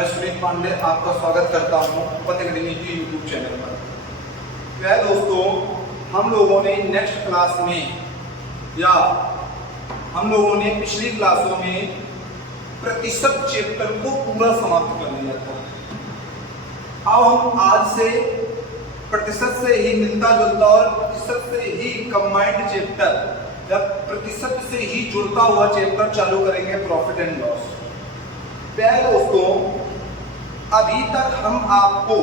मैं सुनील पांडे आपका स्वागत करता हूं पथ अकेडमी की यूट्यूब चैनल पर। वह दोस्तों, हम लोगों ने नेक्स्ट क्लास में या हम लोगों ने पिछली क्लासों में प्रतिशत चैप्टर को पूरा समाप्त कर लिया था। अब हम आज से प्रतिशत से ही मिलता जुलता और प्रतिशत से ही कंबाइंड चैप्टर या प्रतिशत से ही जुड़ता हुआ चैप्टर चालू करेंगे, प्रॉफिट एंड लॉस। प्यारे दोस्तों, अभी तक हम आपको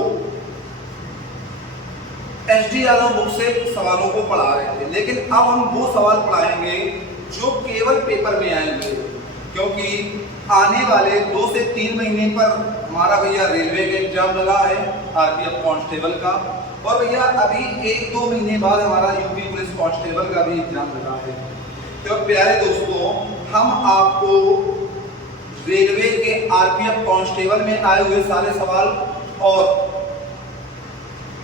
एसडी यादव बुक से सवालों को पढ़ा रहे थे, लेकिन अब हम वो सवाल पढ़ाएंगे जो केवल पेपर में आएंगे, क्योंकि आने वाले 2 से 3 महीने पर हमारा भैया रेलवे का एग्जाम लगा है, आरपीएफ कांस्टेबल का, और भैया अभी 1-2 महीने बाद हमारा यूपी पुलिस कांस्टेबल का भी एग्जाम लगा है। तो प्यारे दोस्तों, हम आपको रेलवे के आरपीएफ कांस्टेबल में आए हुए सारे सवाल और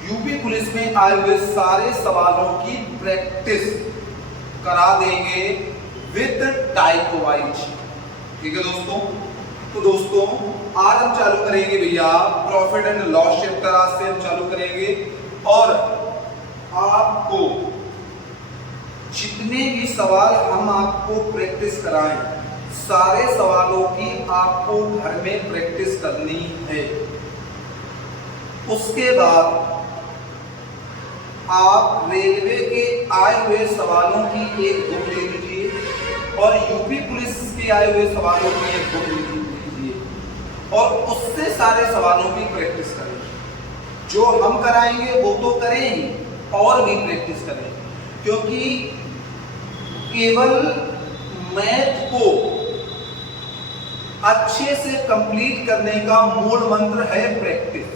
यूपी पुलिस में आए हुए सारे सवालों की प्रैक्टिस करा देंगे विद टाइप वाइज। ठीक है दोस्तों। तो दोस्तों, आज हम चालू करेंगे भैया प्रॉफिट एंड लॉस चैप्टर। आज से हम चालू करेंगे और आपको जितने भी सवाल हम आपको प्रैक्टिस कराएं, सारे सवालों की आपको घर में प्रैक्टिस करनी है। उसके बाद आप रेलवे के आए हुए सवालों की एक बुक ले लीजिए और यूपी पुलिस के आए हुए सवालों की एक बुक लीजिए और उससे सारे सवालों की प्रैक्टिस करें। जो हम कराएंगे वो तो करें और भी प्रैक्टिस करें, क्योंकि केवल मैथ को अच्छे से कंप्लीट करने का मूल मंत्र है प्रैक्टिस।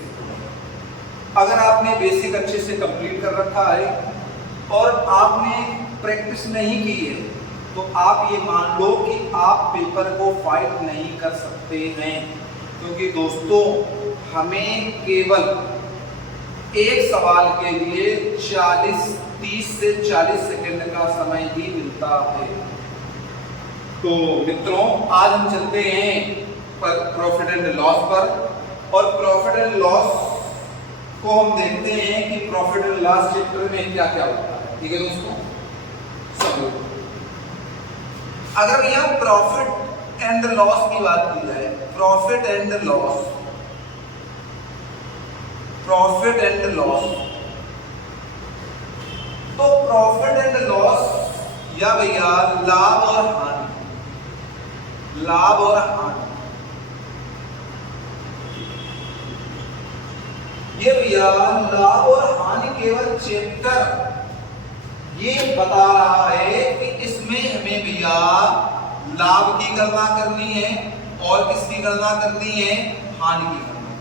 अगर आपने बेसिक अच्छे से कंप्लीट कर रखा है और आपने प्रैक्टिस नहीं की है, तो आप ये मान लो कि आप पेपर को फाइट नहीं कर सकते हैं, क्योंकि दोस्तों हमें केवल एक सवाल के लिए 30 से 40 सेकंड का समय ही मिलता है। तो मित्रों, आज हम चलते हैं प्रॉफिट एंड लॉस पर, और प्रॉफिट एंड लॉस को हम देखते हैं कि प्रॉफिट एंड लॉस चैप्टर में क्या क्या होता है। ठीक है दोस्तों, सब लोग अगर भैया प्रॉफिट एंड लॉस की बात की जाए, profit and loss, profit and loss, तो प्रॉफिट एंड लॉस या भैया लाभ और हानि, लाभ और हानि, ये भैया लाभ और हानि केवल चैप्टर ये बता रहा है कि इसमें हमें भैया लाभ की गणना करनी है और किसकी गणना करनी है, हानि की गणना।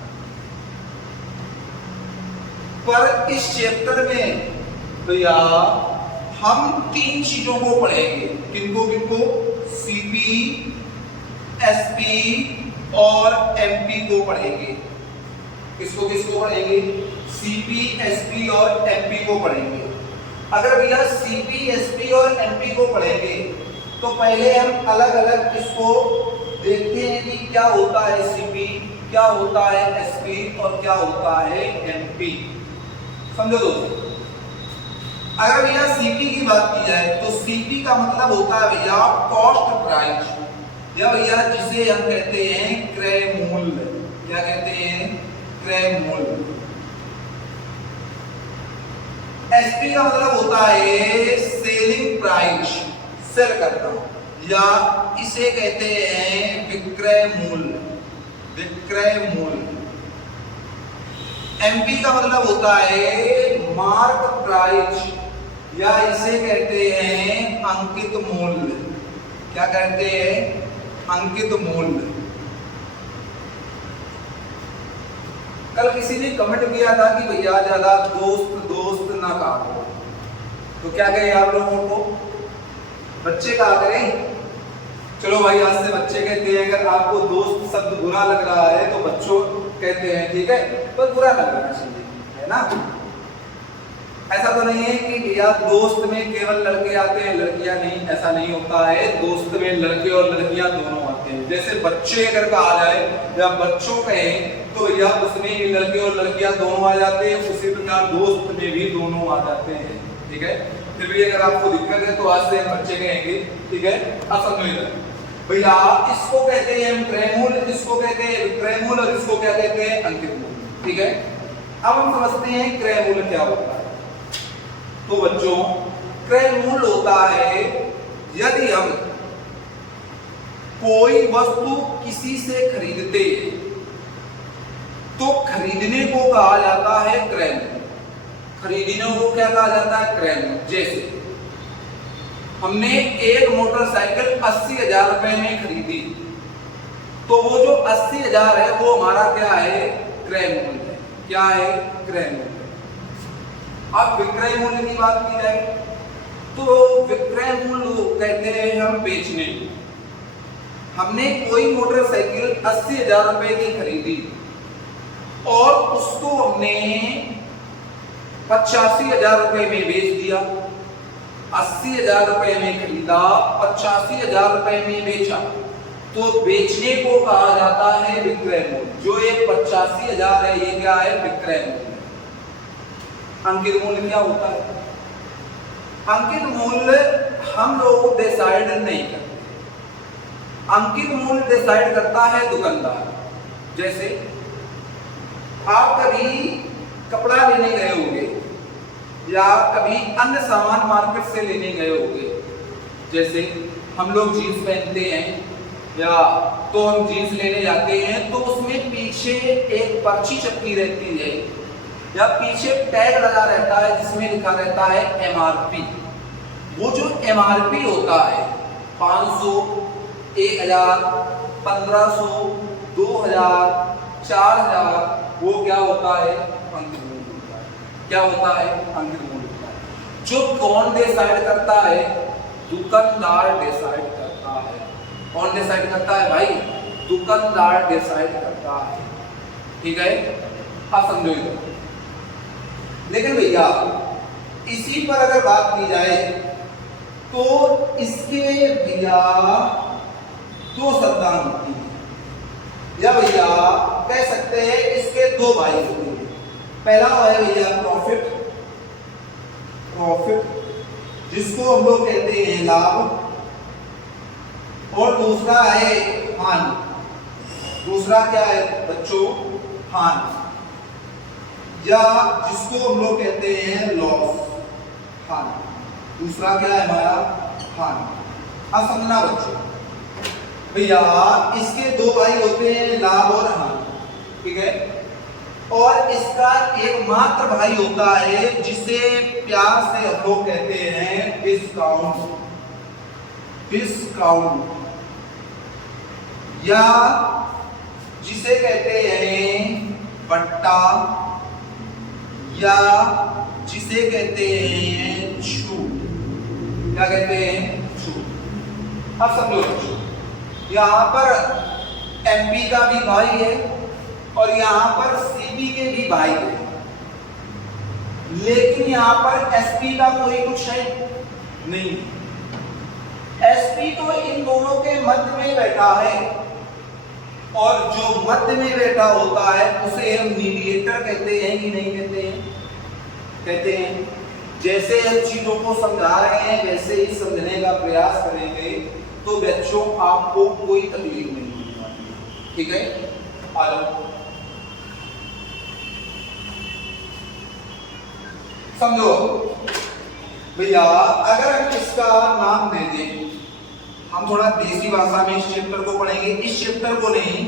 पर इस चैप्टर में भैया हम 3 चीजों को पढ़ेंगे। किनको किनको? सीपी, एसपी और एमपी को पढ़ेंगे। किसको किसको पढ़ेंगे? सीपी, एसपी और एमपी को पढ़ेंगे। अगर भैया सीपी, एसपी और एमपी को पढ़ेंगे तो पहले हम अलग अलग इसको देखते हैं कि क्या होता है सीपी, क्या होता है एसपी और क्या होता है एमपी। समझो दोस्तों, अगर भैया सीपी की बात की जाए तो सीपी का मतलब होता है भैया कॉस्ट प्राइस, या भैया जिसे हम कहते हैं क्रय मूल्य। क्या कहते हैं? क्रय मूल्य। एसपी का मतलब होता है सेलिंग प्राइस, सेल करना, या इसे कहते हैं विक्रय मूल्य, विक्रय मूल्य। एमपी का मतलब होता है मार्क प्राइस, या इसे कहते हैं अंकित मूल्य। क्या कहते हैं? अंकित मूल्य। कल किसी ने कमेंट किया था कि भैया ज्यादा दोस्त दोस्त ना कहा करो, तो क्या कहें आप लोगों को? बच्चे कहा करें। चलो भाई, आज से बच्चे कहते हैं। अगर आपको दोस्त शब्द बुरा लग रहा है तो बच्चों कहते हैं, ठीक है, पर बुरा लग रहा चाहिए, है ना। ऐसा तो नहीं है कि भैया दोस्त में केवल लड़के आते हैं, लड़कियां नहीं, ऐसा नहीं होता है। दोस्त में लड़के और लड़कियां दोनों आते हैं। जाते हैं। जैसे बच्चे अगर कहा जाए या बच्चों कहें तो भैया उसमें भी लड़के और लड़कियां दोनों आ जाते हैं, उसी प्रकार दोस्त में भी दोनों आ जाते हैं। ठीक है, फिर भी अगर आपको दिक्कत है तो आज से हम बच्चे कहेंगे। ठीक है, अब समझो इधर भैया, इसको कहते हैं हम क्रयमूल, इसको कहते हैं विक्रयमूल और इसको क्या कहते हैं अंकित मूल्य। ठीक है, अब हम समझते हैं क्रयमूल्य क्या होता है। तो बच्चों, क्रयमूल्य होता है यदि हम कोई वस्तु किसी से खरीदते तो खरीदने को कहा जाता है क्रयमूल्य। खरीदने को क्या कहा जाता है? क्रयमूल्य। जैसे हमने एक मोटरसाइकिल 80,000 रुपए में खरीदी, तो वो जो 80,000 है वो हमारा क्या है? क्रय मूल्य है। क्या है? क्रय मूल्य। अब विक्रय मूल्य की बात की जाए तो विक्रय मूल्य कहते हैं हम बेचने। हमने कोई मोटरसाइकिल 80,000 रुपए की खरीदी और उसको हमने 85,000 रुपए में बेच दिया। 80,000 रुपए में खरीदा, 85,000 रुपए में बेचा, तो बेचने को कहा जाता है विक्रय मूल्य। जो ये 85,000 है ये क्या है? विक्रय मूल्य। अंकित मूल्य क्या होता है? अंकित मूल्य हम लोग डिसाइड नहीं करते, अंकित मूल्य डिसाइड करता है दुकानदार। जैसे आप कभी कपड़ा लेने गए होंगे या कभी अन्य सामान मार्केट से लेने गए होंगे। जैसे हम लोग जीन्स पहनते हैं या तो हम जीन्स लेने जाते हैं तो उसमें पीछे एक पर्ची चिपकी रहती है या पीछे टैग लगा रहता है जिसमें लिखा रहता है MRP। वो जो MRP होता है 500, 1000, 1500, 2000, 4000, वो क्या होता है? अंकित मूल्य होता है। क्या होता है? अंकित मूल्य होता है। जो कौन डिसाइड करता है? दुकानदार डिसाइड करता है। कौन डिसाइड करता है भाई? दुकानदार डिसाइड करता है। ठीक है, आप समझो इधर। लेकिन भैया इसी पर अगर बात की जाए तो इसके भैया दो संतान होती है, या भैया कह सकते हैं इसके दो भाई होते हैं। पहला है भैया प्रॉफिट, प्रॉफिट जिसको हम लोग कहते हैं लाभ, और दूसरा है हानि। दूसरा क्या है बच्चों? हानि, या जिसको हम लोग कहते हैं लॉस, हानि। दूसरा क्या है हमारा? हानि। अब समझना बच्चों, भैया इसके दो भाई होते हैं लाभ और हानि। ठीक है, और इसका एकमात्र भाई होता है जिसे प्यार से हम लोग कहते हैं डिस्काउंट। डिस्काउंट, या जिसे कहते हैं बट्टा, या जिसे कहते हैं छूट। क्या कहते हैं? छूट। अब समझो बच्चों, यहाँ पर MP का भी भाई है और यहाँ पर CP के भी भाई है, लेकिन यहाँ पर SP का कोई कुछ है नहीं। SP तो इन दोनों के मध्य में बैठा है, और जो मध्य में बैठा होता है उसे हम मीडिएटर कहते हैं कि नहीं कहते हैं? कहते हैं। जैसे हम चीजों को समझा रहे हैं वैसे ही समझने का प्रयास करेंगे तो बच्चों आपको कोई तकलीफ नहीं होने वाली। ठीक है, आ जाओ समझो भैया। अगर हम इसका नाम दे दें, हम थोड़ा देसी भाषा में इस चैप्टर को पढ़ेंगे, इस चैप्टर को नहीं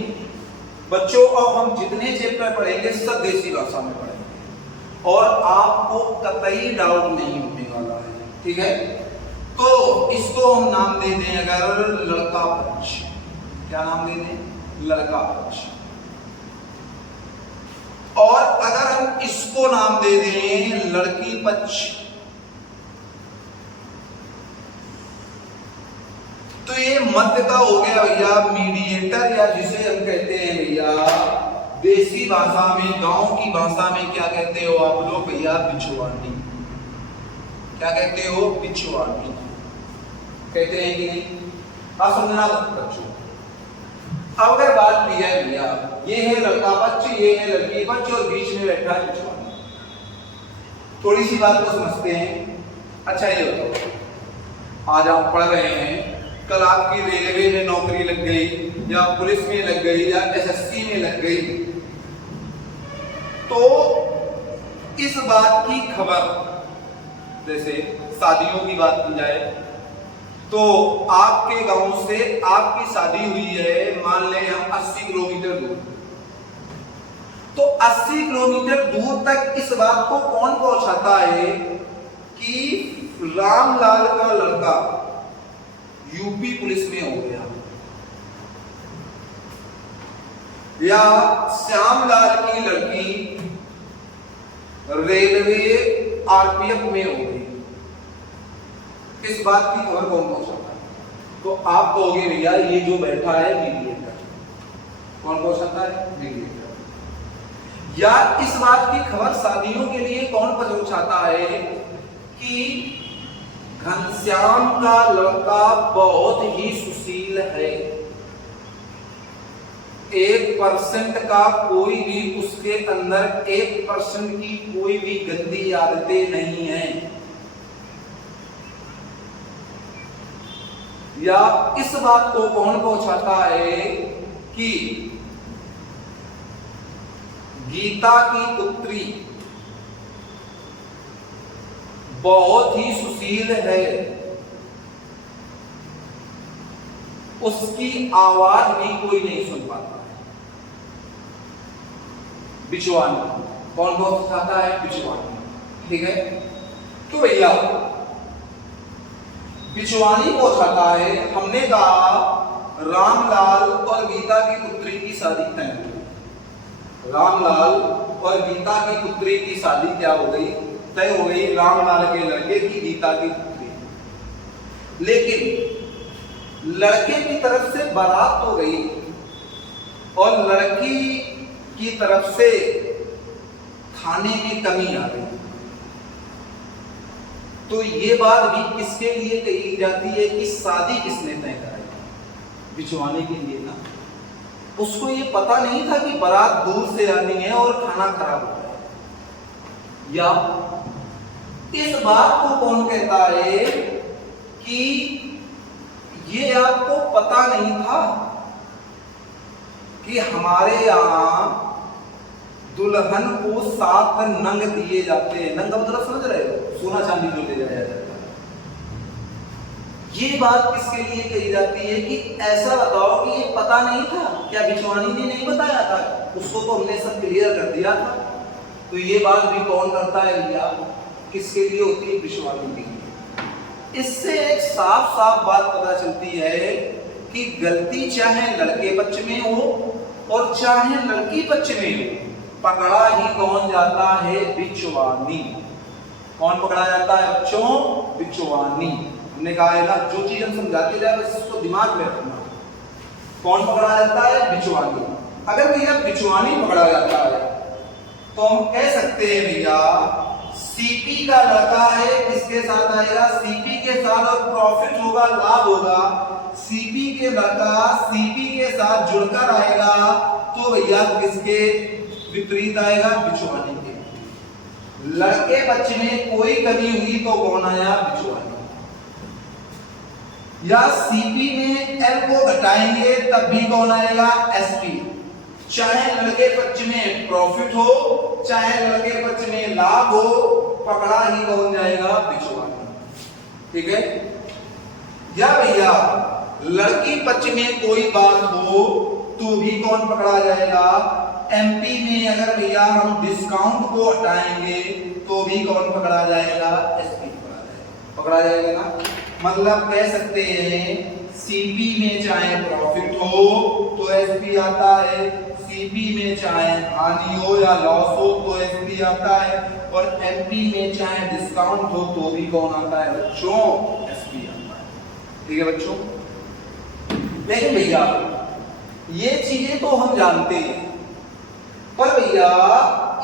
बच्चों, अब हम जितने चैप्टर पढ़ेंगे सब देसी भाषा में पढ़ेंगे और आपको कतई डाउट नहीं होने वाला है। ठीक है, तो इसको हम नाम दे दें अगर लड़का पक्ष। क्या नाम दे दें? लड़का पक्ष। और अगर हम इसको नाम दे दें लड़की पक्ष, तो ये मध्य का हो गया भैया मीडिएटर, या जिसे हम कहते हैं भैया देसी भाषा में, गांव की भाषा में क्या कहते हो आप लोग भैया? बिछुआनी। क्या कहते हो? बिछुआनी कहते हैं कि नहीं? आप समझना बच्चों, अब अगर बात की जाए भैया, ये है लड़का पक्ष, ये है लड़की पक्ष और बीच में बैठा है बिचवानी। थोड़ी सी बात को समझते हैं। अच्छा ये बताओ, आज आप पढ़ रहे हैं, कल आपकी रेलवे में नौकरी लग गई या पुलिस में लग गई या एसएससी में लग गई, तो इस बात की खबर, जैसे शादियों की बात की जाए तो आपके गांव से आपकी शादी हुई है, मान लें हम 80 किलोमीटर दूर, तो 80 किलोमीटर दूर तक इस बात को कौन पहुंचाता है कि रामलाल का लड़का यूपी पुलिस में हो गया या श्यामलाल की लड़की रेलवे आरपीएफ में हो गई, इस बात की खबर कौन पहुंचाता है? तो आप कहोगे भैया ये जो बैठा है मीडिएटर। कौन पहुंचाता है? मीडिएटर। या इस बात की खबर शादियों के लिए कौन पहुंचाता है कि घनश्याम का लड़का बहुत ही सुशील है, 1% का कोई भी उसके अंदर 1% की कोई भी गंदी आदतें नहीं है। या इस बात को कौन पहुंचाता है कि गीता की पुत्री बहुत ही सुशील है, उसकी आवाज भी कोई नहीं सुन पाता। बिचवानी कौन पहुंचाता है? बिचवानी। ठीक है, तो भैया बिचवानी पहुंचाता है। हमने कहा रामलाल और गीता की पुत्री की शादी तय हो गई। रामलाल और गीता की पुत्री की शादी क्या हो गई? तय हो गई, रामलाल के लड़के की गीता की पुत्री। लेकिन लड़के की तरफ से बारात तो गई और लड़की की तरफ से खाने में कमी आ गई, तो ये बात भी किसके लिए कही जाती है कि शादी किसने तय कराई? बिचवाने के लिए ना। उसको ये पता नहीं था कि बारात दूर से आनी है और खाना खराब हो जाए। या इस बात को कौन कहता है कि ये आपको पता नहीं था कि हमारे यहां दुल्हन को 7 नंग दिए जाते हैं। नंग मतलब समझ रहे हो? सोना चांदी जो ले जाया जाता है। ये बात किसके लिए कही जाती है कि ऐसा बताओ कि ये पता नहीं था? क्या बिचवानी ने नहीं बताया था? उसको तो हमने सब क्लियर कर दिया था। तो ये बात भी कौन करता है भैया? किसके लिए होती है? बिचवानी के लिए। इससे एक साफ साफ बात पता चलती है कि गलती चाहे लड़के पक्ष में हो और चाहे लड़की पक्ष में हो, पकड़ा ही कौन जाता है? बिचवानी। कौन पकड़ा जाता है बच्चों? बिचवानी। हमने कहा है ना, जो चीज हम समझाते जाए बस इसको दिमाग में रखना। कौन पकड़ा जाता है? बिचवानी। अगर भैया बिचवानी पकड़ा जाता है तो हम कह सकते हैं भैया सीपी का लड़का है, किसके साथ आएगा? सीपी के साथ, और प्रॉफिट होगा, लाभ होगा। सीपी के लड़का सीपी के साथ जुड़कर आएगा तो भैया किसके विपरीत आएगा? बिचवानी के। लड़के पक्ष में कोई कमी हुई तो कौन आया? बिचवानी। या सीपी में एल को घटाएंगे तब भी कौन आएगा? एसपी। चाहे लड़के पक्ष में प्रॉफिट हो चाहे लड़के पक्ष में लाभ हो, पकड़ा ही कौन जाएगा? बिचवानी। ठीक है। या भैया लड़की पक्ष में कोई बात हो तो भी कौन पकड़ा जाएगा? एमपी में अगर भैया हम डिस्काउंट को हटाएंगे तो भी कौन पकड़ा जाएगा? एसपी पकड़ा जाएगा ना। मतलब कह सकते हैं सीपी में चाहे प्रॉफिट हो तो एसपी आता है, सीपी में चाहे हानि हो या लॉस हो तो एसपी आता है, और एमपी में चाहे डिस्काउंट हो तो भी कौन आता है बच्चों? एसपी आता है। ठीक है बच्चों। लेकिन भैया ये चीजें तो हम जानते हैं, पर भैया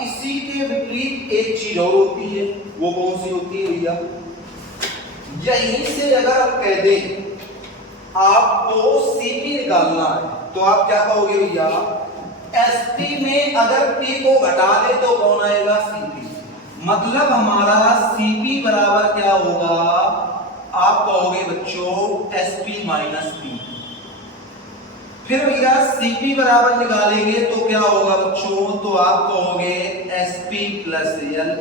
इसी के विपरीत एक चीज और होती है। वो कौन सी होती है भैया? यहीं से अगर आप कह दें आपको सीपी निकालना है तो आप क्या कहोगे भैया, एसपी में अगर पी को घटा दे तो कौन आएगा, सीपी। मतलब हमारा सीपी बराबर क्या होगा, आप कहोगे बच्चों एसपी माइनस पी। फिर भैया सीपी बराबर निकालेंगे तो क्या होगा बच्चों, तो आप कहोगे एसपी प्लस एल।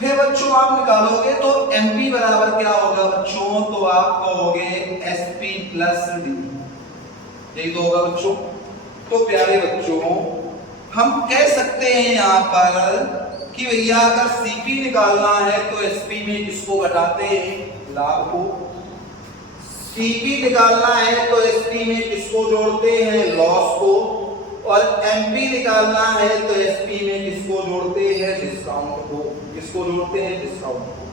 फिर बच्चों आप निकालोगे तो एमपी बराबर क्या होगा बच्चों, तो आप कहोगे एसपी प्लस डी। यही तो होगा बच्चों। तो प्यारे बच्चों हम कह सकते हैं यहां पर कि भैया अगर सीपी निकालना है तो एसपी में किसको घटाते हैं, लाभ को। सीपी निकालना है तो एसपी में किसको जोड़ते हैं, लॉस को। और एमपी निकालना है तो एसपी में किसको जोड़ते हैं, डिस्काउंट को। किसको जोड़ते हैं, डिस्काउंट को।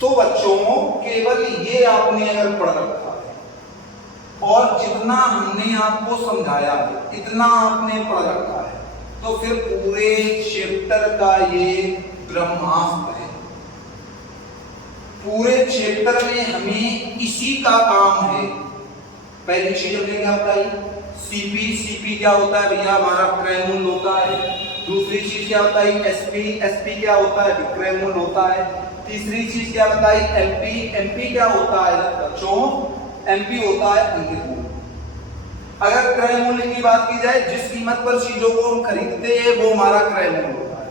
तो बच्चों केवल ये आपने अगर पढ़ रखा है और जितना हमने आपको समझाया है इतना आपने पढ़ रखा है, तो फिर पूरे चैप्टर का ये ब्रह्मास्त्र है। पूरे चैप्टर में हमें इसी का काम है। पहली चीज हमने क्या बताई, सीपी। सीपी क्या होता है भैया, हमारा क्रय मूल्य होता है। दूसरी चीज क्या बताई, एसपी। एसपी क्या होता है, विक्रय मूल्य होता है। तीसरी चीज क्या बताई, एमपी। एमपी क्या होता है बच्चों, एमपी होता है अंकित मूल्य। अगर क्रय मूल्य की बात की जाए, जिस कीमत पर चीजों को हम खरीदते हैं वो हमारा क्रय मूल्य होता है।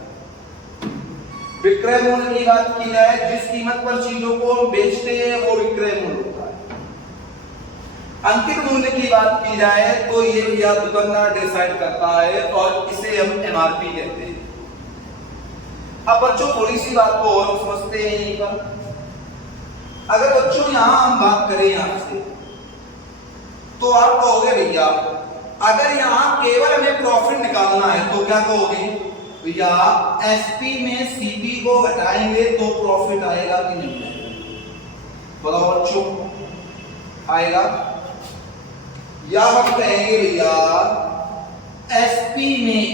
विक्रय मूल्य की बात की जाए, जिस कीमत पर चीजों को हम बेचते हैं वो विक्रय मूल्य होता है। अंकित मूल्य की बात की जाए तो ये भैया दुकानदार डिसाइड करता है और इसे हम एमआरपी कहते हैं। अब बच्चों थोड़ी सी बात को और समझते हैं यहीं पर। अगर बच्चों यहां हम बात करें यहां से, तो आप कहोगे भैया अगर यहां केवल हमें प्रॉफिट निकालना है तो क्या कहोगे भैया, एसपी में सीपी को घटाएंगे तो प्रॉफिट आएगा कि नहीं आएगा, बताओ बच्चों, आएगा। या हम कहेंगे भैया एसपी में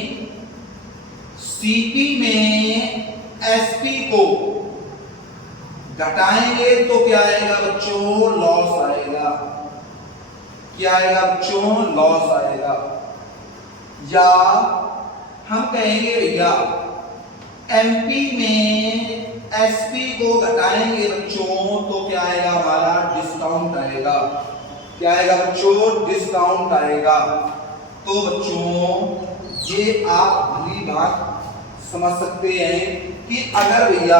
सीपी में एसपी को घटाएंगे तो क्या आएगा बच्चों, लॉस आएगा। क्या आएगा बच्चों, लॉस आएगा। या हम कहेंगे भैया एमपी में एसपी को घटाएंगे बच्चों तो क्या आएगा, हमारा डिस्काउंट आएगा। क्या आएगा बच्चों, डिस्काउंट आएगा। तो बच्चों ये आप भली बात समझ सकते हैं कि अगर भैया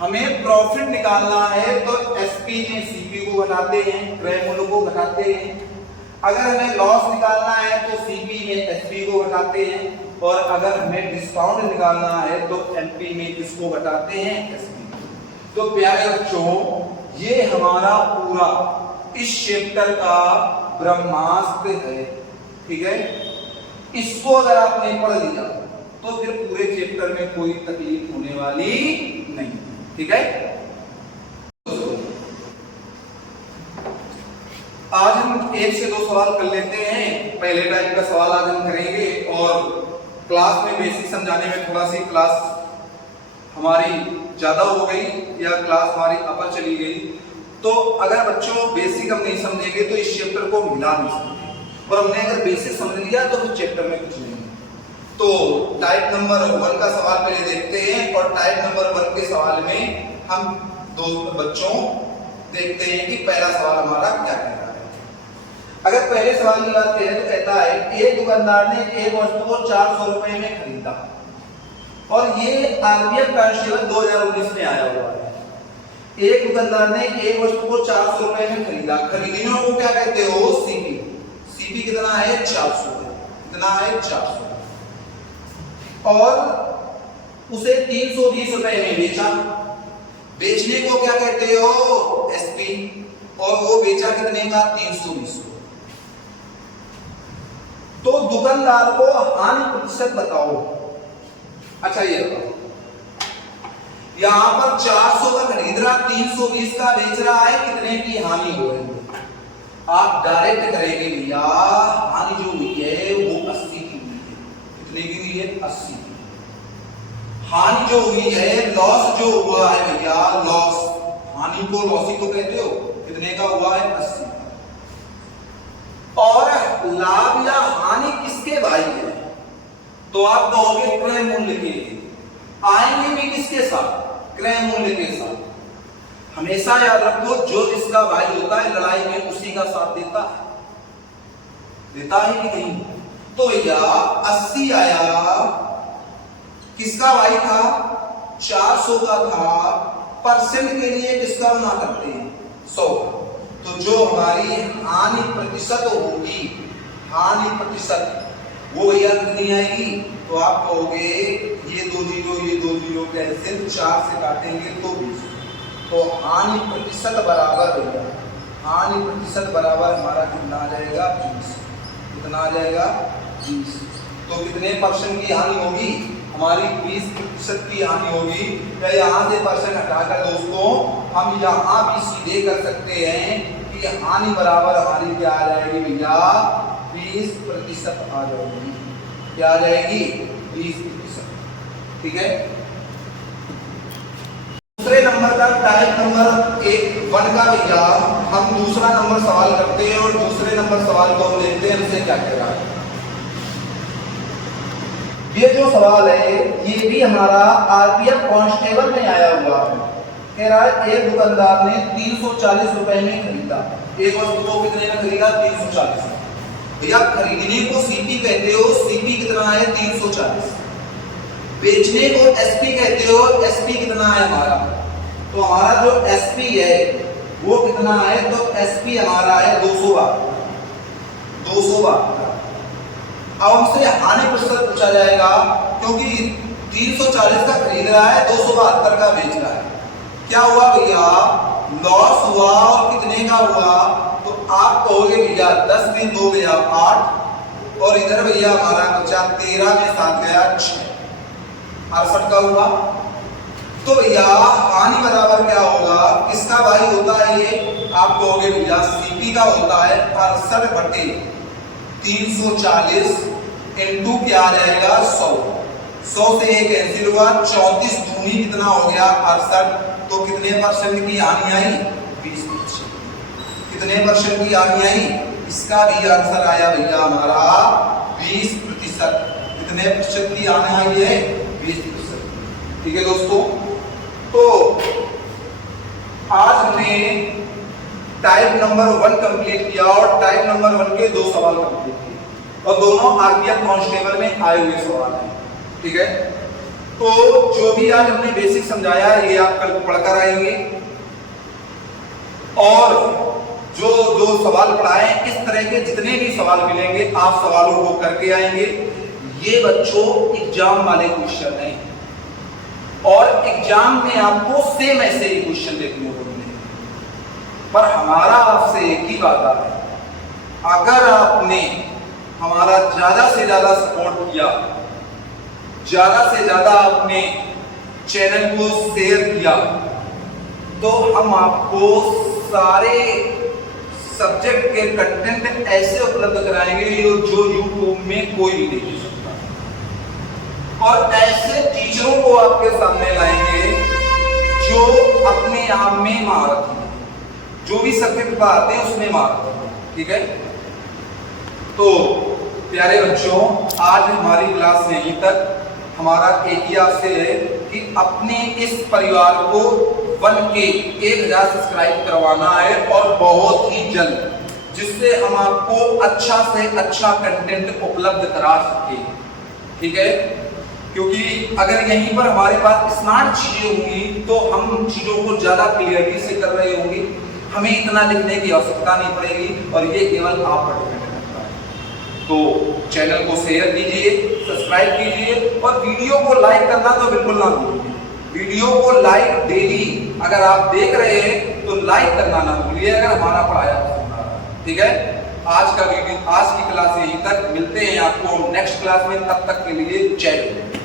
हमें प्रॉफिट निकालना है तो एसपी में सीपी को घटाते हैं, क्रय मूल्य को घटाते हैं। अगर हमें लॉस निकालना है तो सीपी में एसपी को घटाते हैं। और अगर हमें डिस्काउंट निकालना है तो एमपी में किसको घटाते हैं, एसपी। तो प्यारे बच्चों ये हमारा पूरा इस चैप्टर का ब्रह्मास्त्र है, ठीक है। इसको अगर आपने पढ़ लिया तो फिर पूरे चैप्टर में कोई तकलीफ होने वाली नहीं, ठीक है। आज हम 1 से 2 सवाल कर लेते हैं। पहले टाइप का सवाल आज हम करेंगे और क्लास में बेसिक समझाने में थोड़ा सी क्लास हमारी ज्यादा हो गई या क्लास हमारी अपर चली गई। तो अगर बच्चों बेसिक हम नहीं समझेंगे तो इस चैप्टर को मिला नहीं सकते, और हमने अगर बेसिक समझ लिया तो फिर चैप्टर में कुछ नहीं है। तो टाइप नंबर 1 का सवाल पहले देखते हैं और टाइप नंबर 1 के सवाल में हम बच्चों देखते हैं कि पहला सवाल हमारा क्या कह रहा है। अगर पहले सवाल की बात करें तो कहता है एक दुकानदार ने एक वस्तु को 400 रुपए में खरीदा और ये आरबीएफ कांस्टेबल 2019 में आया हुआ है। एक दुकानदार ने एक वस्तु को 400 रुपए में खरीदा। खरीदने को क्या कहते हो, सीपी। सीपी कितना है, 400। कितना है, 400। और उसे 320 रुपए में बेचा। बेचने को क्या कहते हो, एसपी। और वो बेचा कितने का, 320 को। तो दुकानदार को हानि प्रतिशत बताओ। अच्छा ये बताओ, यहां पर 400 का खरीद रहा, 320 का बेच रहा है, कितने की हानि हो रही है। आप डायरेक्ट करेंगे भैया, हानि जो हुई है वो 80 की हुई है। कितने की हुई है, 80 की। हानि जो हुई है, लॉस जो हुआ है भैया, लॉस, हानि को लॉस ही तो कहते हो। कितने का हुआ है 80। और लाभ या हानि किसके भाई है, तो आप कहोगे क्रय मूल्य के, आएंगे भी किसके साथ, क्रय मूल्य के साथ। हमेशा याद रखो जो जिसका भाई होता है लड़ाई में उसी का साथ देता है, देता है कि नहीं। तो या 80 आया, किसका भाई था, 400 का था, परसेंट के लिए किसका गुना करते हैं, 100। तो जो हमारी हानि प्रतिशत होगी, हानि प्रतिशत वो भैया कितनी आएगी, तो आप कहोगे ये 2 जीरो कैंसिल, 4 से काटेंगे तो 20। तो हानि प्रतिशत बराबर होगा, हानि प्रतिशत बराबर हमारा कितना आ जाएगा 20। कितना आ जाएगा 20। तो कितने परसेंट की हानि होगी, हमारी 20% की हानि होगी। या यहाँ से परसेंट हटाकर दोस्तों हम यहाँ भी सीधे कर सकते हैं कि हानि बराबर हमारी क्या आ जाएगी भैया, 20% आ जाएगी। क्या आ जाएगी, 20%। ठीक है। दूसरे नंबर का टाइप नंबर 1 का भैया हम दूसरा नंबर सवाल करते हैं और दूसरे नंबर सवाल को हम देखते हैं हमसे क्या कह रहा है। ये जो सवाल है ये भी हमारा आरपीएफ कांस्टेबल में आया हुआ है। कह रहा है एक दुकानदार ने 340 रुपए में खरीदा, एक वस्तु को कितने में खरीदा, 340। भैया खरीदने को सीपी कहते हो, सीपी कितना है 340। बेचने को एसपी कहते हो, एसपी कितना है हमारा, तो हमारा जो एसपी है वो कितना है, तो एसपी हमारा है 200 अब हमसे हानि प्रतिशत पूछा जाएगा क्योंकि 340 का खरीद रहा है, 272 का बेच रहा है। क्या हुआ भैया, लॉस हुआ। और कितने का हुआ, तो आप कहोगे भैया 10 दिन 2 गया 8 और इधर भैया हमारा बचा 13 में 7 गया 6, 68 का हुआ। तो भैया हानि बराबर क्या होगा, किसका भाई होता है ये, आप कहोगे भैया सीपी का होता है 68 बटे 340 इंटू क्या आ जाएगा 100। 100 से एक कैंसिल हुआ, 34 दूनी कितना हो गया 68। तो कितने परसेंट की हानि आई, 20%। कितने परसेंट की हानि आई, इसका भी आंसर आया भैया हमारा 20%। कितने प्रतिशत की हानि आई है, 20%। ठीक है दोस्तों, तो आज हमने टाइप नंबर 1 कंप्लीट किया और टाइप नंबर 1 के 2 सवाल कंप्लीट किए और दोनों आरपीएफ कांस्टेबल में आए हुए सवाल हैं। ठीक है, तो जो भी आज हमने बेसिक समझाया ये आप कल पढ़कर आएंगे और जो जो सवाल पढ़ाए इस तरह के जितने भी सवाल मिलेंगे आप सवालों को करके आएंगे। ये बच्चों एग्जाम वाले क्वेश्चन हैं और एग्जाम में आपको सेम ऐसे ही क्वेश्चन देखने को मिलेंगे। पर हमारा आपसे एक ही वादा है, अगर आपने हमारा ज्यादा से ज्यादा सपोर्ट किया, ज्यादा से ज्यादा आपने चैनल को शेयर किया, तो हम आपको सारे सब्जेक्ट के कंटेंट ऐसे उपलब्ध कराएंगे जो YouTube में कोई भी नहीं दे सकता और ऐसे टीचरों को आपके सामने लाएंगे जो अपने आप में महारत है, जो भी सब्जेक्ट पढ़ाते हैं उसमें महारत है। ठीक है, तो प्यारे बच्चों आज हमारी क्लास यहीं तक। हमारा एक ही आपसे है कि अपने इस परिवार को 1000 सब्सक्राइब करवाना है और बहुत ही जल्द, जिससे हम आपको अच्छा से अच्छा कंटेंट उपलब्ध करा सके। ठीक है, क्योंकि अगर यहीं पर हमारे पास स्मार्ट चीजें होंगी तो हम चीजों को ज्यादा क्लियरिटी से कर रहे होंगे, हमें इतना लिखने की आवश्यकता नहीं पड़ेगी और ये केवल आप पर डिपेंड करता है। तो चैनल को शेयर कीजिए, सब्सक्राइब कीजिए और वीडियो को लाइक करना तो बिल्कुल ना भूलिए। वीडियो को लाइक डेली अगर आप देख रहे हैं तो लाइक करना ना भूलिए अगर हमारा पढ़ाया पसंद आ रहा है। ठीक है, आज की क्लास यहीं तक। मिलते हैं आपको नेक्स्ट क्लास में, तब तक के लिए जय हिंद।